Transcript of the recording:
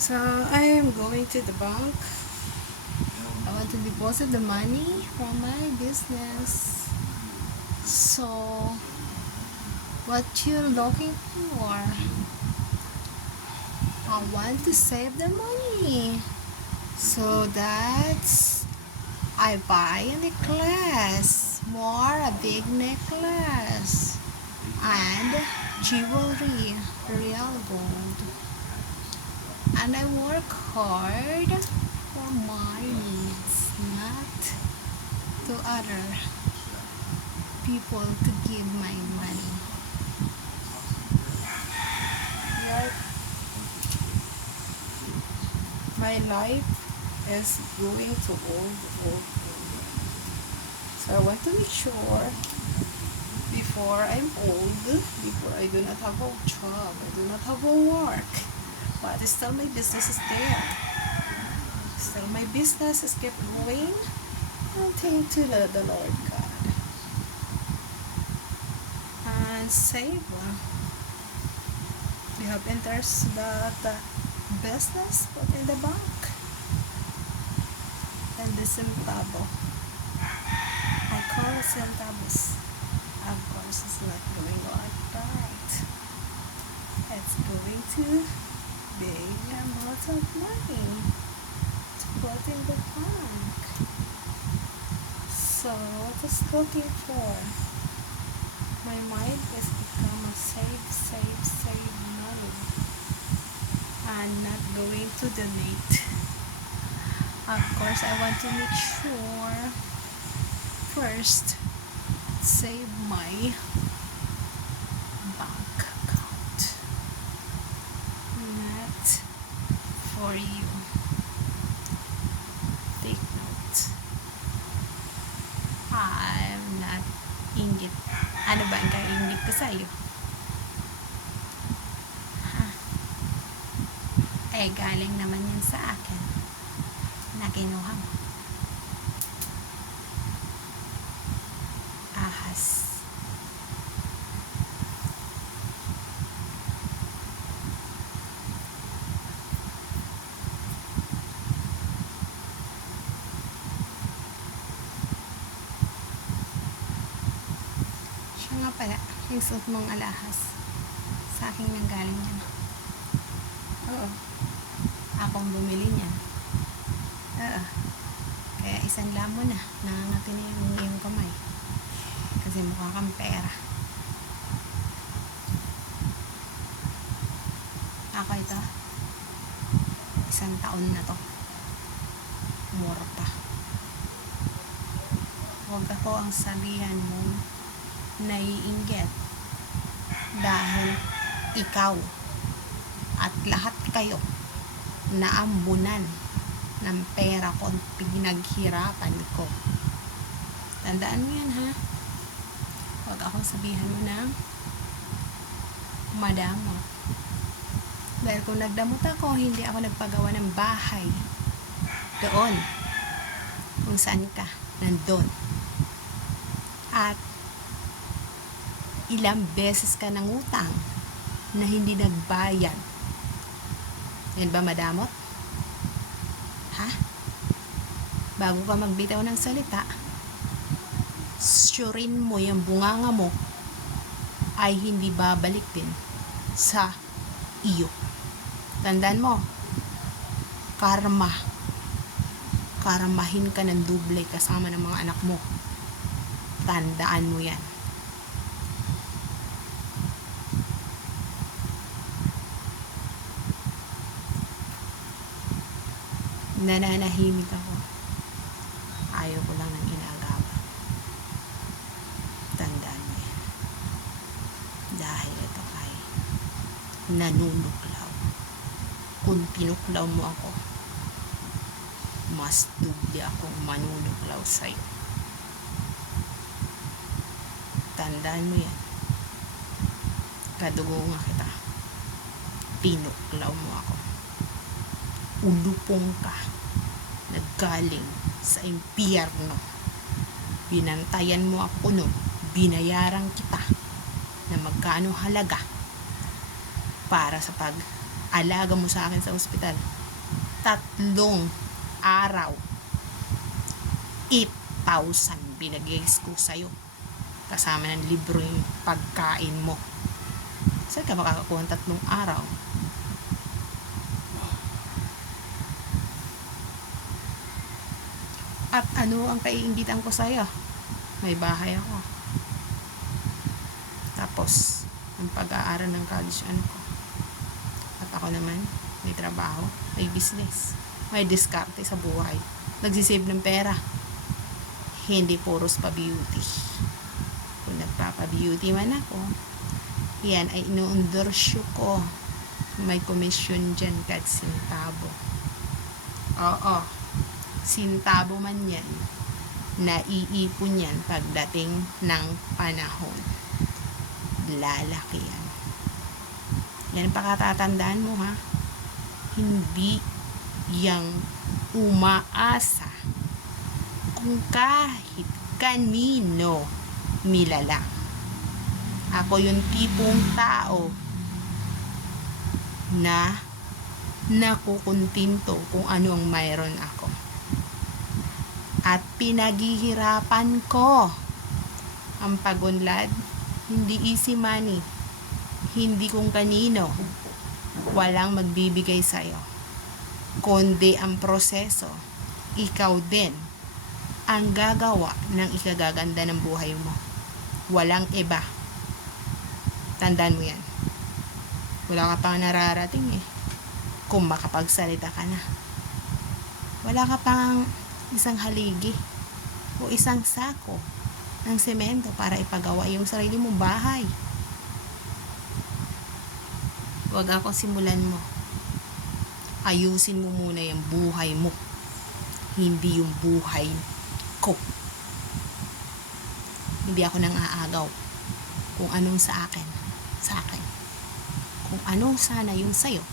So I am going to the bank. I want to deposit the money from my business. So what you looking for? I want to save the money so that I buy a necklace, a big necklace, and jewelry, real gold. And I work hard for my needs, not to other people to give my money. Like, my life is going to old. So I want to make sure before I'm old, before I do not have a job, I do not have a work, but still my business is there. Still my business is kept going. And thank to the Lord God. And save. You have interest that business put in the bank. And the centavo. I call it centavos. Of course, it's not going like that. It's going to big amount of money to put in the bank. So, what is looking for? My mind is become a save money. And not going to donate. Of course, I want to make sure first save my bank account. Not for you. Take note. I'm not inggit. Ano ba ang kainggit ko sa'yo? Ha? Eh, galing naman yan sa akin na kinuha mo. Ahas. Siya nga pala, yung suot mong alahas. Sa akin nang galing yan. Oo. Akong bumili niyan. Oo. Kaya isang lamo na. Nangangati na yung iyong kamay. Kasi mukha kang pera. Ako ito. 1 taon na to. Mura pa. Huwag ako ang sabihan mo naiinggit. Dahil ikaw at lahat kayo naambunan ng pera ko at pinaghirapan ko. Tandaan mo yan, ha? Huwag akong sabihan mo na madamot. Dahil kung nagdamot ako, hindi ako nagpagawa ng bahay doon kung saan ka nandun. At ilang beses ka nangutang na hindi nagbayad. Yan ba madamot? Ha? Bago ka magbitaw ng salita, surein mo yung bunganga mo ay hindi babalik din sa iyo. Tandaan mo, karmahin ka ng duble kasama ng mga anak mo. Tandaan mo yan. Nananahimik ako. Ayaw ko lang ng inagawa. Tandaan mo yan. Dahil ito ay nanunuklaw. Kung tinuklaw mo ako, mas duble akong manunuklaw sa'yo. Tandaan mo yan. Kadugo nga kita. Pinuklaw mo ako. Ulupong ka. Naggaling sa impyerno. Binantayan mo ako nun. Binayaran kita na magkano halaga para sa alaga mo sa akin sa ospital. 3 araw. 8,000 binigay ko sa'yo. Kasama ng libro yung pagkain mo. Saan ka makakakuha ng 3 araw? At ano ang kaiingitan ko sa'yo? May bahay ako. Tapos, yung pag-aaral ng college ko. At ako naman, may trabaho, may business, may diskarte sa buhay. Nagsisave ng pera. Hindi puros pa-beauty. Kung nagpapa-beauty man ako, yan ay ino-endorsyo ko. May commission dyan kahit sintabo. Oo. Sintabo man yan, naiipon yan pagdating ng panahon. Lalaki yan. Yan ang pakatatandaan mo, ha? Hindi yang umaasa kung kahit kanino nilalang. Ako yung tipong tao na nakukuntinto kung ano ang mayroon ako. At pinaghihirapan ko ang pagunlad. Hindi easy money. Hindi kung kanino. Walang magbibigay sa'yo. Kundi ang proseso. Ikaw din ang gagawa ng ikagaganda ng buhay mo. Walang iba. Tandaan mo yan. Wala ka pang nararating eh. Kung makapagsalita ka na. Wala ka pang isang haligi o isang sako ng semento para ipagawa yung sarili mong bahay. Huwag akong simulan mo. Ayusin mo muna yung buhay mo, hindi yung buhay ko. Hindi ako nang aagaw kung anong sa akin. Kung ano sana yung sa'yo.